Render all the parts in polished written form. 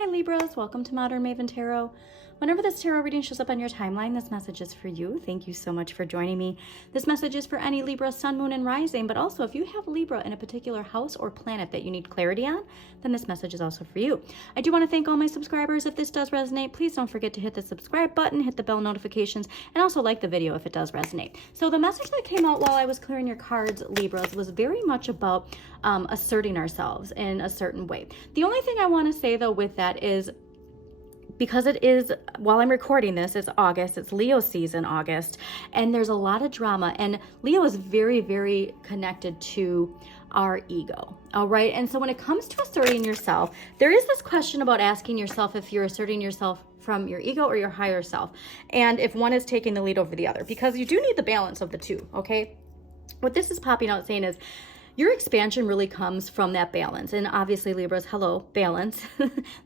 Hi Libras, welcome to Modern Maven Tarot. Whenever this tarot reading shows up on your timeline, this message is for you. Thank you so much for joining me. This message is for any Libra, Sun, Moon, and Rising, but also if you have Libra in a particular house or planet that you need clarity on, then this message is also for you. I do want to thank all my subscribers. If this does resonate, please don't forget to hit the subscribe button, hit the bell notifications, and also like the video if it does resonate. So the message that came out while I was clearing your cards, Libras, was very much about asserting ourselves in a certain way. The only thing I want to say though with that is, because it is, while I'm recording this, it's August, it's Leo season, August, and there's a lot of drama, and Leo is very, very connected to our ego, all right? And so when it comes to asserting yourself, there is this question about asking yourself if you're asserting yourself from your ego or your higher self, and if one is taking the lead over the other, because you do need the balance of the two, okay? What this is popping out saying is, your expansion really comes from that balance. And obviously Libras, hello, balance.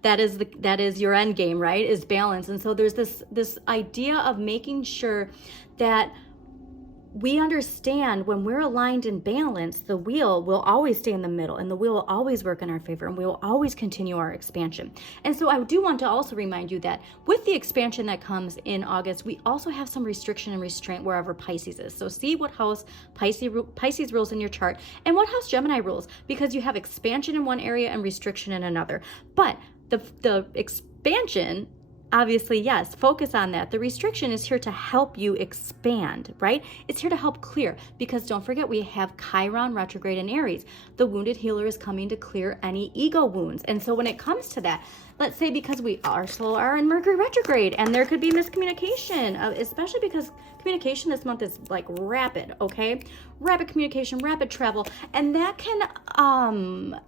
that is your end game, right? Is balance. And so there's this idea of making sure that we understand when we're aligned in balance, the wheel will always stay in the middle and the wheel will always work in our favor and we will always continue our expansion. And so I do want to also remind you that with the expansion that comes in August, we also have some restriction and restraint wherever Pisces is. So see what house Pisces rules in your chart and what house Gemini rules, because you have expansion in one area and restriction in another. But the expansion, obviously, yes, focus on that. The restriction is here to help you expand, right? It's here to help clear, because don't forget, we have Chiron retrograde in Aries. The wounded healer is coming to clear any ego wounds. And so when it comes to that, let's say because we also are in Mercury retrograde and there could be miscommunication, especially because communication this month is like rapid, okay? Rapid communication, rapid travel. And that can,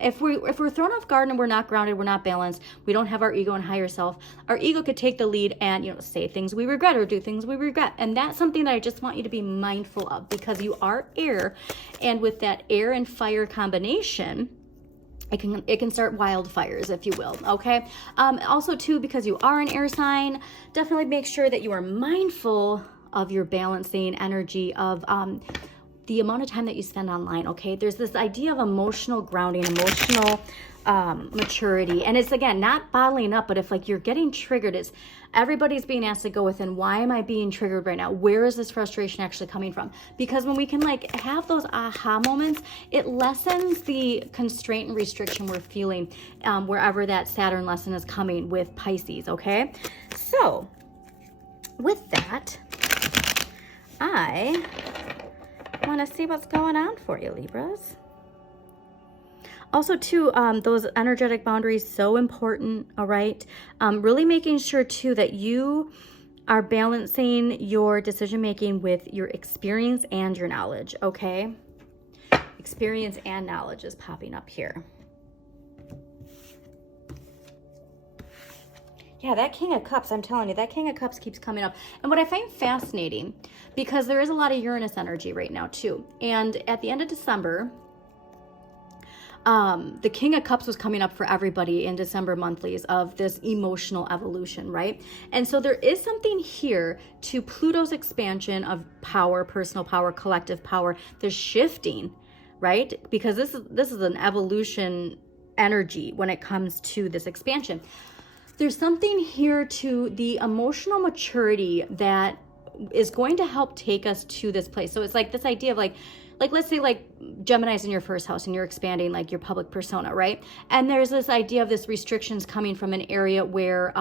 if we're thrown off guard and we're not grounded, we're not balanced, we don't have our ego and higher self, our ego could take the lead and, say things we regret or do things we regret. And that's something that I just want you to be mindful of, because you are air. And with that air and fire combination, it can start wildfires, if you will, okay? Also, too, because you are an air sign, definitely make sure that you are mindful of your balancing energy of the amount of time that you spend online, okay? There's this idea of emotional grounding, emotional maturity. And it's, again, not bottling up, but if like you're getting triggered, it's everybody's being asked to go within, why am I being triggered right now? Where is this frustration actually coming from? Because when we can like have those aha moments, it lessens the constraint and restriction we're feeling wherever that Saturn lesson is coming with Pisces, okay? So with that, I want to see what's going on for you, Libras. Also, too, those energetic boundaries, so important, all right? Really making sure, too, that you are balancing your decision-making with your experience and your knowledge, okay? Experience and knowledge is popping up here. Yeah, that King of Cups, I'm telling you, that King of Cups keeps coming up. And what I find fascinating, because there is a lot of Uranus energy right now, too. And at the end of December, the King of Cups was coming up for everybody in December monthlies of this emotional evolution, right? And so there is something here to Pluto's expansion of power, personal power, collective power. There's shifting, right? Because this is an evolution energy when it comes to this expansion. There's something here to the emotional maturity that is going to help take us to this place. So it's like this idea of like let's say like Gemini's in your first house and you're expanding like your public persona, right? And there's this idea of this restrictions coming from an area where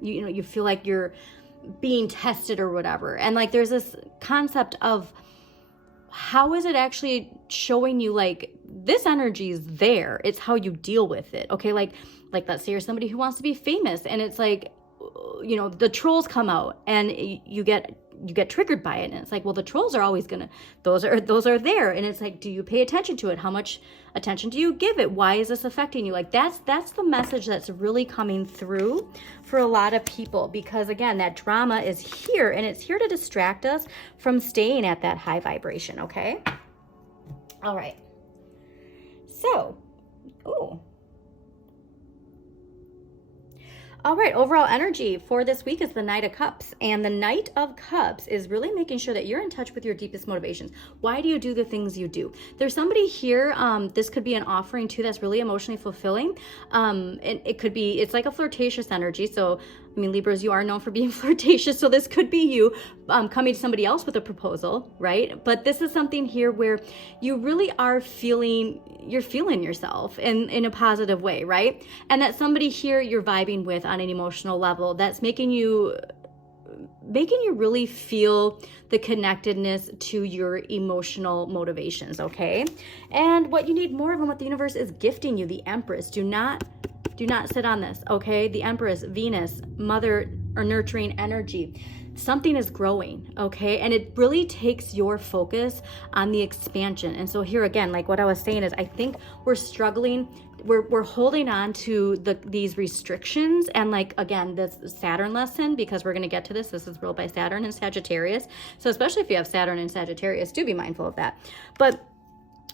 you feel like you're being tested or whatever. And like there's this concept of how is it actually showing you like this energy is there? It's how you deal with it. Okay, like let's say you're somebody who wants to be famous and it's like, the trolls come out and you get triggered by it, and it's like, well, the trolls are always gonna, those are there, and it's like, do you pay attention to it? How much attention do you give it? Why is this affecting you? Like that's the message that's really coming through for a lot of people, because again, that drama is here and it's here to distract us from staying at that high vibration. Okay, all right, so All right, overall energy for this week is the Knight of Cups. And the Knight of Cups is really making sure that you're in touch with your deepest motivations. Why do you do the things you do? There's somebody here, this could be an offering too that's really emotionally fulfilling. And it could be, it's like a flirtatious energy. So, I mean, Libras, you are known for being flirtatious. So this could be you coming to somebody else with a proposal, right? But this is something here where you really are you're feeling yourself in a positive way, right? And that somebody here you're vibing with on an emotional level that's making you really feel the connectedness to your emotional motivations, okay? And what you need more of and what the universe is gifting you, the Empress. Do not sit on this, okay? The Empress, Venus, mother or nurturing energy. Something is growing, okay? And it really takes your focus on the expansion. And so here again, like what I was saying is I think we're struggling, we're holding on to these restrictions. And like, again, this Saturn lesson, because we're going to get to this is ruled by Saturn and Sagittarius. So especially if you have Saturn and Sagittarius, do be mindful of that. But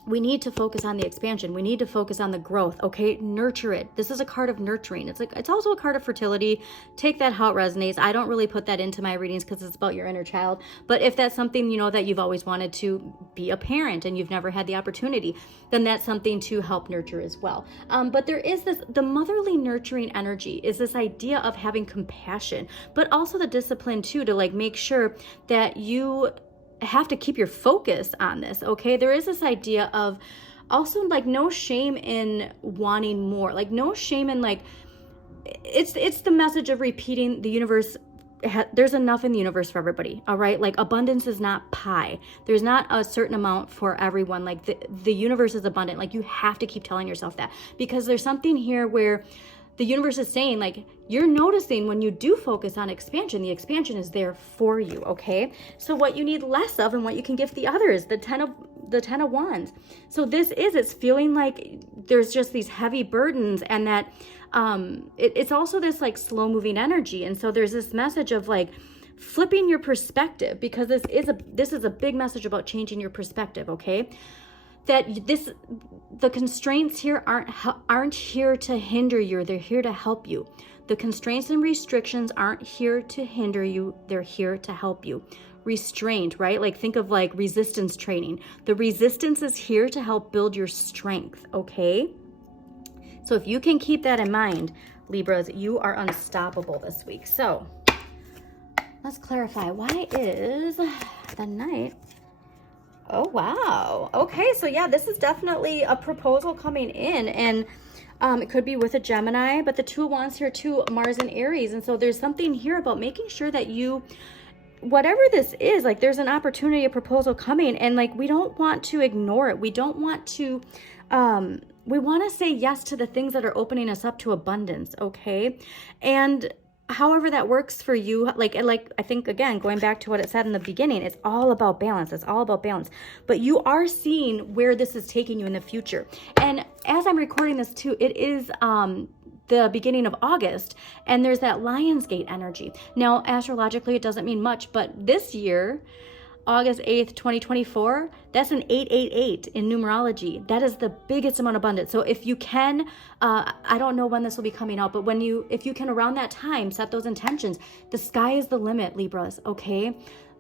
we need to focus on the expansion. We need to focus on the growth, okay? Nurture it. This is a card of nurturing. It's also a card of fertility. Take that how it resonates. I don't really put that into my readings because it's about your inner child. But if that's something, you know, that you've always wanted to be a parent and you've never had the opportunity, then that's something to help nurture as well. But there is the motherly nurturing energy is this idea of having compassion, but also the discipline too, to like make sure that you have to keep your focus on this, okay? There is this idea of also like no shame in wanting more, like no shame in like, it's the message of repeating the universe. There's enough in the universe for everybody, all right? Like abundance is not pie. There's not a certain amount for everyone. Like the universe is abundant. Like you have to keep telling yourself that, because there's something here where the universe is saying, like, you're noticing when you do focus on expansion, the expansion is there for you, okay? So what you need less of and what you can give the others, the 10 of Wands. So it's feeling like there's just these heavy burdens, and that it's also this like slow moving energy. And so there's this message of like flipping your perspective, because this is a big message about changing your perspective, okay? That the constraints here aren't here to hinder you. They're here to help you. The constraints and restrictions aren't here to hinder you. They're here to help you. Restraint, right? Like think of like resistance training. The resistance is here to help build your strength, okay? So if you can keep that in mind, Libras, you are unstoppable this week. So let's clarify, why is the Knight? Oh, wow. Okay, so yeah, this is definitely a proposal coming in, and it could be with a Gemini, but the 2 of Wands here too, Mars and Aries. And so there's something here about making sure that you, whatever this is, like there's an opportunity, a proposal coming, and like we don't want to ignore it. We don't want to, we want to say yes to the things that are opening us up to abundance, okay? And however that works for you, like I think, again, going back to what it said in the beginning, it's all about balance. It's all about balance. But you are seeing where this is taking you in the future. And as I'm recording this too, it is the beginning of August, and there's that Lionsgate energy. Now, astrologically, it doesn't mean much, but this year, August 8th, 2024, that's an 888 in numerology. That is the biggest amount of abundance. So if you can, I don't know when this will be coming out, but if you can around that time, set those intentions. The sky is the limit, Libras, okay?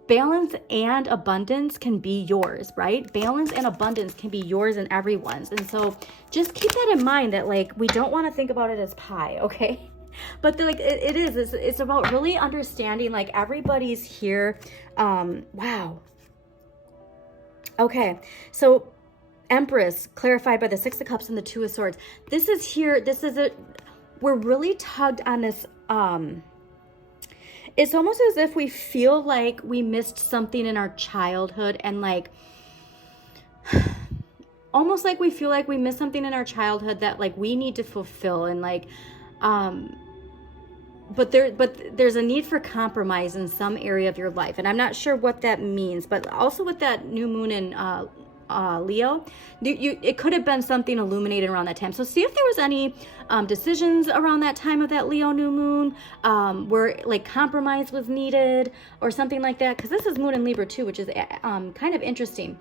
Balance and abundance can be yours, right? Balance and abundance can be yours and everyone's. And so just keep that in mind, that like, we don't want to think about it as pie, okay? But like it's about really understanding like everybody's here. Wow. Okay, so Empress clarified by the 6 of Cups and the 2 of Swords. This is here. We're really tugged on this. It's almost as if we feel like we missed something in our childhood, and like almost like we feel like we missed something in our childhood that like we need to fulfill, and like but there's a need for compromise in some area of your life, and I'm not sure what that means. But also with that new moon in Leo, it could have been something illuminated around that time. So see if there was any decisions around that time of that Leo new moon where like compromise was needed or something like that, because this is moon in Libra too, which is kind of interesting.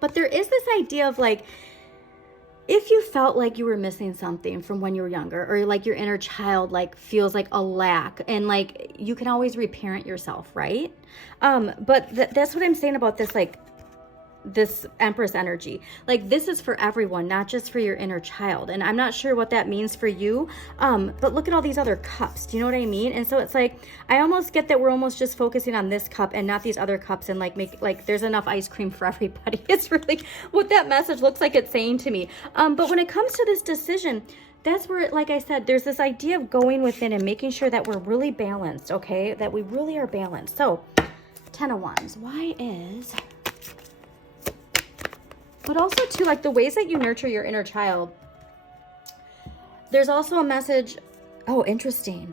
But there is this idea of like if you felt like you were missing something from when you were younger, or like your inner child like feels like a lack, and like you can always reparent yourself, right? But that's what I'm saying about this, like this Empress energy. Like this is for everyone, not just for your inner child. And I'm not sure what that means for you. But look at all these other cups. Do you know what I mean? And so it's like, I almost get that we're almost just focusing on this cup and not these other cups, and like make like there's enough ice cream for everybody. It's really what that message looks like it's saying to me. But when it comes to this decision, that's where, like I said, there's this idea of going within and making sure that we're really balanced, okay? That we really are balanced. So 10 of Wands, why is... But also too, like the ways that you nurture your inner child, there's also a message. Oh, interesting.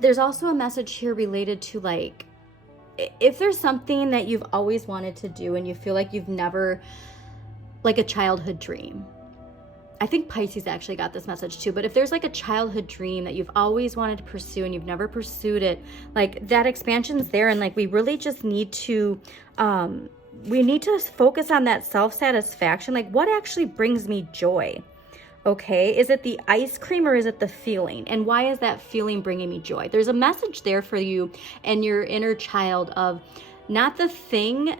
There's also a message here related to like, if there's something that you've always wanted to do and you feel like you've never, like a childhood dream. I think Pisces actually got this message too, but if there's like a childhood dream that you've always wanted to pursue and you've never pursued it, like that expansion's there. And like, we really just need to, we need to focus on that self-satisfaction. Like what actually brings me joy? Okay. Is it the ice cream or is it the feeling? And why is that feeling bringing me joy? There's a message there for you and your inner child of not the thing,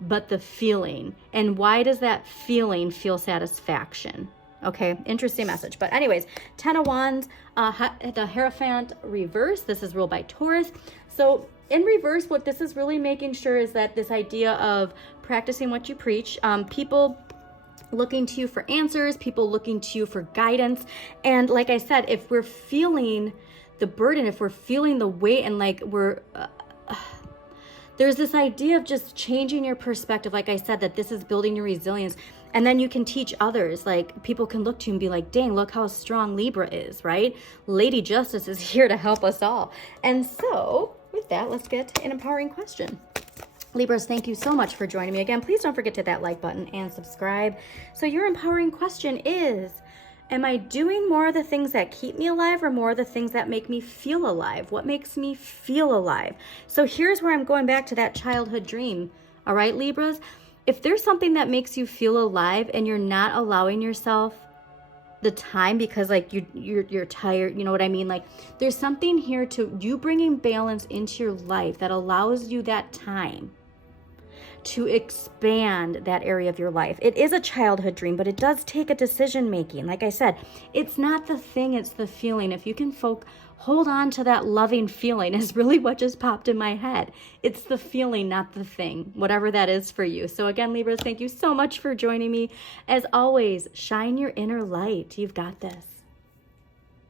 but the feeling. And why does that feeling feel satisfaction? Okay, interesting message. But anyways, 10 of Wands, the Hierophant reverse. This is ruled by Taurus. So in reverse, what this is really making sure is that this idea of practicing what you preach, people looking to you for answers, people looking to you for guidance. And like I said, if we're feeling the burden, if we're feeling the weight, and like we're... there's this idea of just changing your perspective. Like I said, that this is building your resilience. And then you can teach others. Like people can look to you and be like, dang, look how strong Libra is, right? Lady Justice is here to help us all. And so with that, let's get an empowering question. Libras, thank you so much for joining me again. Please don't forget to hit that like button and subscribe. So your empowering question is, am I doing more of the things that keep me alive or more of the things that make me feel alive? What makes me feel alive? So here's where I'm going back to that childhood dream. All right, Libras, if there's something that makes you feel alive and you're not allowing yourself the time because like you're tired, you know what I mean? Like there's something here to you bringing balance into your life that allows you that time to expand that area of your life. It is a childhood dream, but it does take a decision making. Like I said, it's not the thing, it's the feeling. If you can hold on to that loving feeling is really what just popped in my head. It's the feeling, not the thing, whatever that is for you. So again, Libras, thank you so much for joining me. As always, shine your inner light. You've got this.